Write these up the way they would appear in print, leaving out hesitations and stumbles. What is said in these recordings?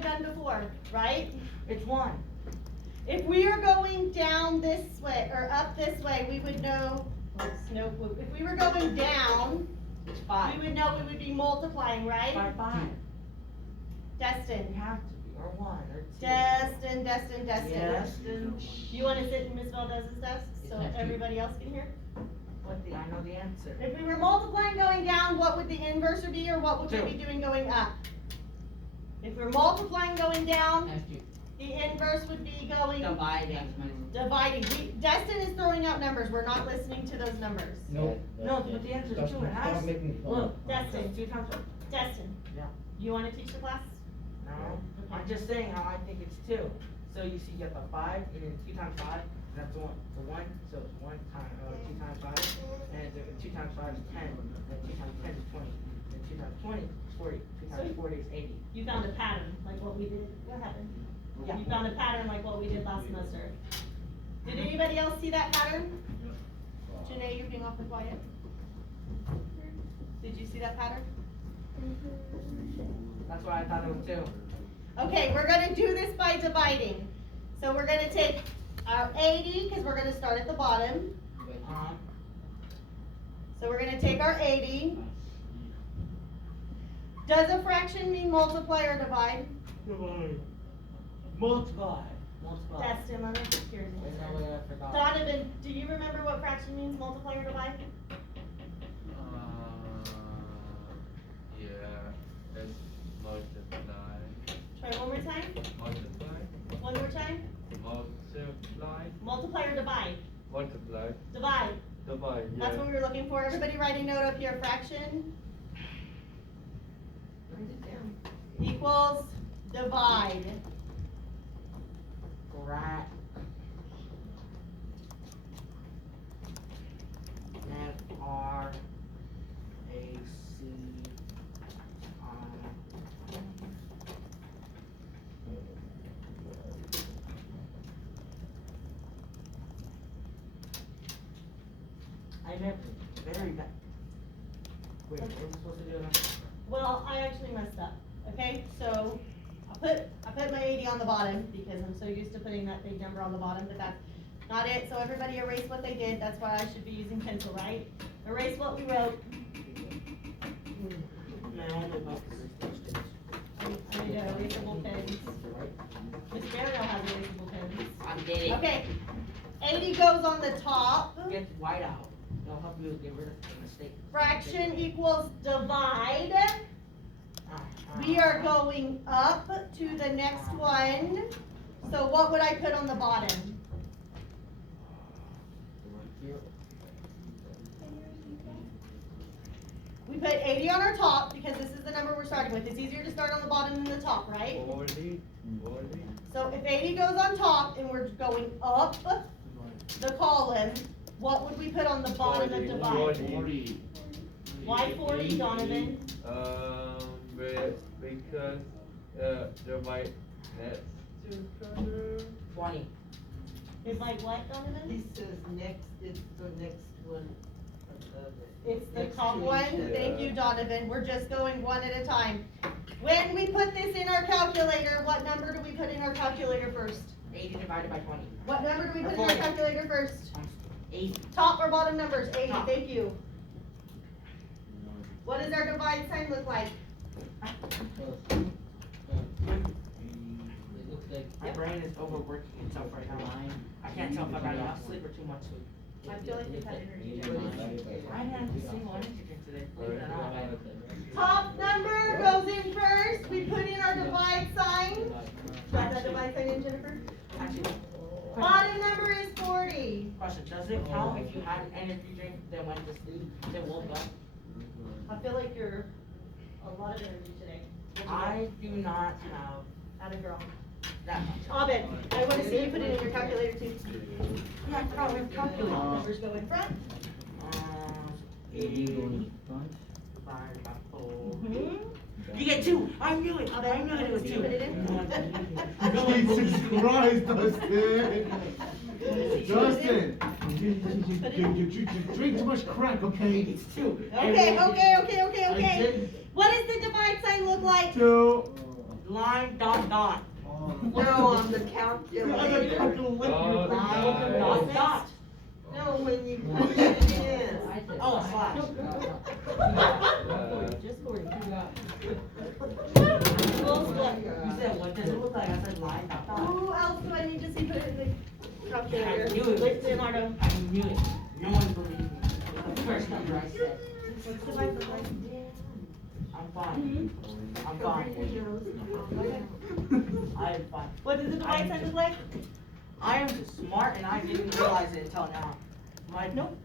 done before, right? It's 1. If we are going down this way, or up this way, we would know, if we were going down, It's 5. we would know we would be multiplying, right? 5, 5. Destin. You have to be, or 1, or 2. Destin. Yes. You wanna sit in Miss Valdez's desk, so everybody else can hear? I know the answer. If we were multiplying going down, what would the inverse be, or what would 2. we be doing going up? If we're multiplying going down, the inverse would be going dividing. Destin is throwing out numbers. We're not listening to those numbers. No, but the answer is 2. It has. Look, Destin. 2 times 2. Destin. Yeah. You wanna teach the class? No. I'm just saying how I think it's 2. So you see, you got the 5, and then 2 times 5, that's the 1. So it's 1 times 2 times 5, and 2 times 5 is 10, and 2 times 10 is 20, and 2 times 20 is 40, 2 times 40 is 80. You found a pattern, like what we did. What happened? Yeah. You found a pattern like what we did last semester. Did anybody else see that pattern? Janae, you're being awfully quiet. Did you see that pattern? That's why I thought it was 2. Okay, we're gonna do this by dividing. So we're gonna take our 80, because we're gonna start at the bottom. So we're gonna take our 80. Does a fraction mean multiply or divide? Divide. Multiply. Destin, let me just hear Wait, you. no, wait, I forgot. Donovan, do you remember what fraction means multiply or divide? Yeah, it's multiply. Try one more time. Multiply. One more time. Multiply. Multiply or divide? Multiply. Divide. Divide. Yeah. That's what we were looking for. Everybody write a note up here. Fraction equals divide. Right. F-R-A-C. I never, very bad. Wait, what are we supposed to do now? Well, I actually messed up. Okay, so I put my 80 on the bottom because I'm so used to putting that big number on the bottom, but that's not it. So everybody erase what they did. That's why I should be using pencil, right? Erase what we wrote. Man, I only about I need erasable pens. Miss Burial has erasable pens. I'm dead. Okay, 80 goes on the top. Get white out. It'll help you get rid of the mistake. Fraction equals divide. We are going up to the next one. So what would I put on the bottom? We put 80 on our top because this is the number we're starting with. It's easier to start on the bottom than the top, right? 40. So if 80 goes on top and we're going up the column, what would we put on the bottom of divide? 40. Why 40, Donovan? Because divide next to 20. It's like what, Donovan? He says next, it's the next one. It's the Next top to one. each other. Thank you, Donovan. We're just going one at a time. When we put this in our calculator, what number do we put in our calculator first? 80 divided by 20. What number do we put in our 40. calculator first? 80. Top or bottom numbers? 80, Top. thank you. What does our divide sign look like? My brain is overworking itself right now. I can't tell if I got enough sleep or too much sleep. I feel like you've had energy. I haven't had a single energy drink today. Believe it or not. Top number goes in first. We put in our divide sign. Got that divide sign in, Jennifer? Actually, Bottom number is 40. question, does it count if you had an energy drink, then went to sleep, then woke up? I feel like you're a lot of energy today. I do not have Atta girl. that much. Abed, I want to see you put it in your calculator too. Yeah, I forgot we have a calculator. Numbers go in front. 80 divided by 4. Mm-hmm. You get 2. I knew it. Abed, I knew that it was 2. put it in. Jesus Christ, Dustin! Dustin! You drink too much crack, okay? It's 2. Okay. I did What does the divide sign look like? 2. line dot dot. No, on the On the calculator. calculator. Oh, Line dot dot. No, when you put it in. Oh, slash. Just 40. You said, what does it look like? I said line dot dot. Who else do I need to see put it in the calculator? I knew it. Like Leonardo. I knew it. No one believed me. The first number I said. What's the right number? I'm fine. I'm fine. I'm fine. What does the divide sign look like? I am just smart and I didn't realize it until now. Nope.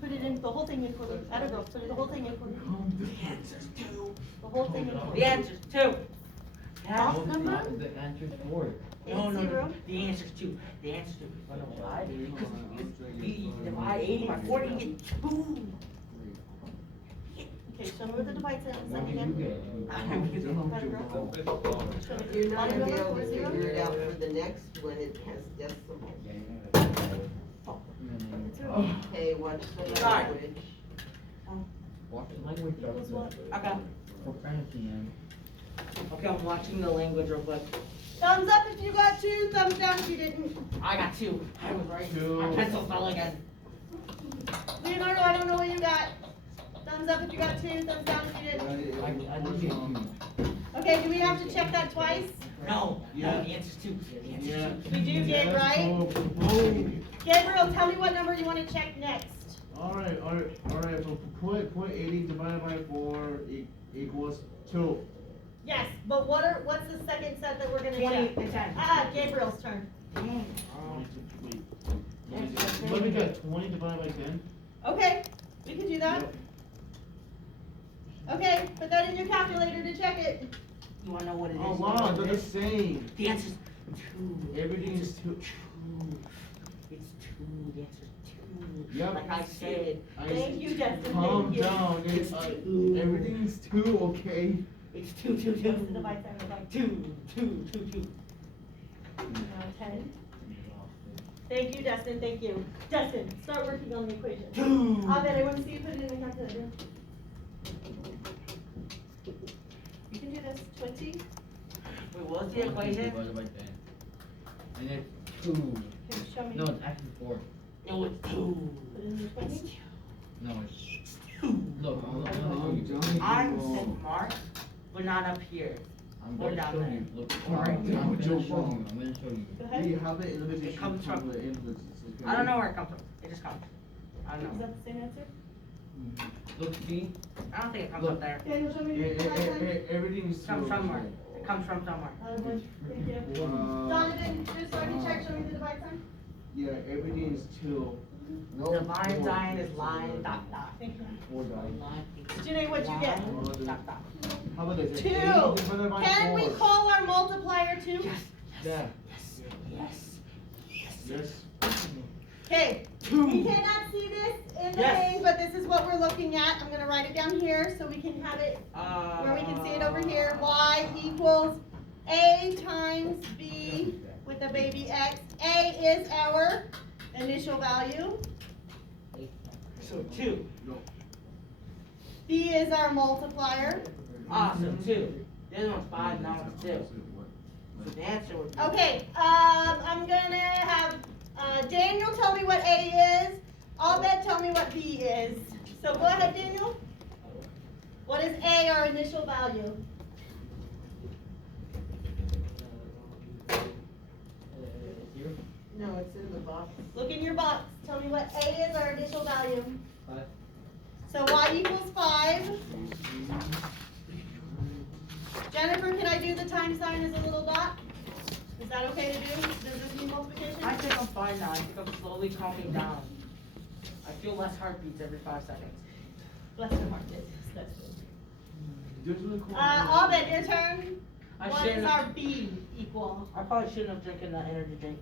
Put it in, the whole thing in for me. Atta girl, put the whole thing in for me. The answer's 2. The whole thing in for The me. answer's 2. Yeah. Off number? The answer's 4. No, no, no. 80. The answer's 2. The answer's 2. You know why? Because you divide 80 by 40, you get 2. Okay, show me what the divide sign looks What like did you again. get? Atta girl. The 5th one. Show me. You're not gonna be able to 40. figure it out for the next one, it has decimals. Okay, what's the Sorry. language? Watch the language Equals what? Okay. Profanity and. Okay, I'm watching the language real quick. Thumbs up if you got 2, thumbs down if you didn't. I got 2. I was right. 2. My pencil fell again. Leonardo, I don't know what you got. Thumbs up if you got 2, thumbs down if you didn't. I did get 2. Okay, do we have to check that twice? No. Yeah. No, the answer's 2. The answer's Yeah. 2. We do, Gabe, right? Boom. Gabriel, tell me what number you want to check next. Alright, so point 80 divided by 4 equals 2. Yes, but what's the second set that we're gonna 20 check? and 10. Gabriel's turn. What we got, 20 divided by 10? Okay, we can do that. Okay, put that in your calculator to check it. You wanna know what it is? Oh wow, they're the same. The answer's 2. Everything is 2. It's 2. The answer's 2. Yep. Like I said. Thank you, Justin, Calm thank you. down, It's it's, 2. everything's 2, okay? It's 2, 2, 2. What's the divide sign look like? 2, 2, 2, 2. 10. Thank you, Justin, thank you. Justin, start working on the equation. 2. I bet I want to see you put it in the calculator. You can do this, 20. Wait, what's the equation? Divided by 10. And it's 2. Okay, show me. No, it's actually 4. No, it's 2. Put it in the 20. No, it's 2. Look, I'm gonna show you. I'm smart, but not up here. I'm Or gonna down show there. you. Look, Alright. I'm gonna show you. I'm gonna show you. Go We ahead. have it in the It comes from- the inputs. I don't know where it comes from. It just comes. I don't Is know. that the same answer? Look, see? I don't think it comes up there. Daniel, show me your divide sign. Everything is It comes somewhere. It comes from somewhere. Thank you. Uh, Donovan, just already check, show me the divide sign. yeah, everything is 2. The line sign is line dot dot. Thank you. 4 guys. Line equals Janae, what'd you get? line dot dot. How about this? 2. 80 divided by Can we 4. call our multiplier 2? Yes. Yeah. Yes. Yes. Yes. Yes. Okay, we cannot see this in the Yes. thing, but this is what we're looking at. I'm gonna write it down here so we can have it where we can see it over here. Y equals A times B with the baby X. A is our initial value. So 2. B is our multiplier. Ah, so 2. The other one's 5, now it's 2. So the answer would be. Okay, I'm gonna have Daniel tell me what A is. Abed tell me what B is. So go ahead, Daniel. What is A, our initial value? No, it's in the box. Look in your box. Tell me what A is our initial value. 5. So Y equals 5. Jennifer, can I do the time sign as a little dot? Is that okay to do? Does this mean multiplication? I think I'm fine now. I think I'm slowly calming down. I feel less heartbeats every 5 seconds. Bless your heart, yes, that's good. Just really cool. Abed, your turn. I What is shouldn't our have, B equal? I probably shouldn't have drinking that energy drink.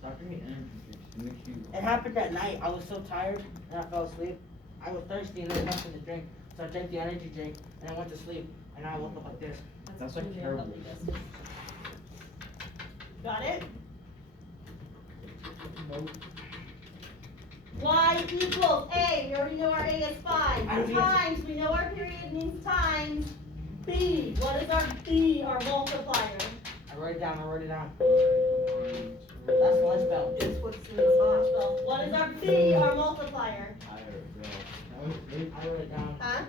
Stop drinking energy drinks to make sure you. It happened at night. I was so tired and I fell asleep. I was thirsty and there was nothing to drink. So I drank the energy drink and I went to sleep and I woke up like this. That's like really terrible. lovely, Justin. Got it? Nope. Y equals A. We already know our A is 5. I don't need to- Times, we know our period means times. B? What is our B, our multiplier? I wrote it down. That's lunch bell. It's what's in the box. So, what is our B, our multiplier? I wrote it down. Huh?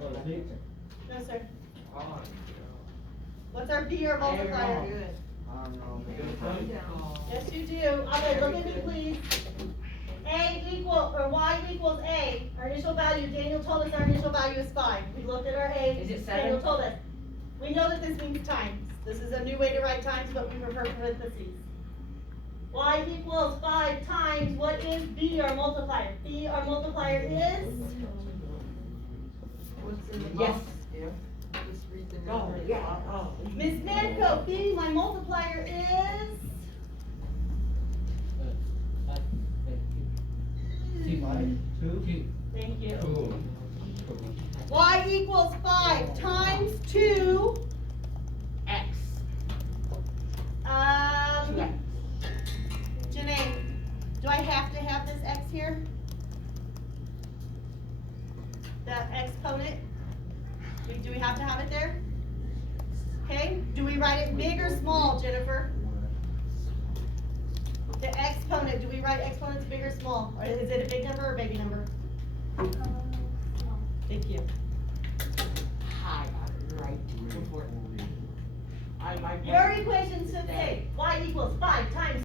No, sir. Oh, What's our B, our multiplier? Good. I don't know, Calm man. down. Yes, you do. Okay, look at me, please. Y equals A, our initial value, Daniel told us our initial value is 5. We looked at our A. Is it Daniel 7? told us. We know that this means times. This is a new way to write times, but we prefer parentheses. Y equals 5 times, what is B, our multiplier? B, our multiplier is? What's in the Yes. box? Yeah. Just read the Oh, number in the yeah, box. oh. Ms. Manco, B, my multiplier is? Two. Thank you. Cool. Y equals 5 times 2, X. 2X. Janae, do I have to have this X here? That exponent? Do we have to have it there? Okay, do we write it big or small, Jennifer? The exponent, do we write exponents big or small? Or is it a big number or a baby number? Thank you. I got it right before. I might. Your equation should say y equals 5 times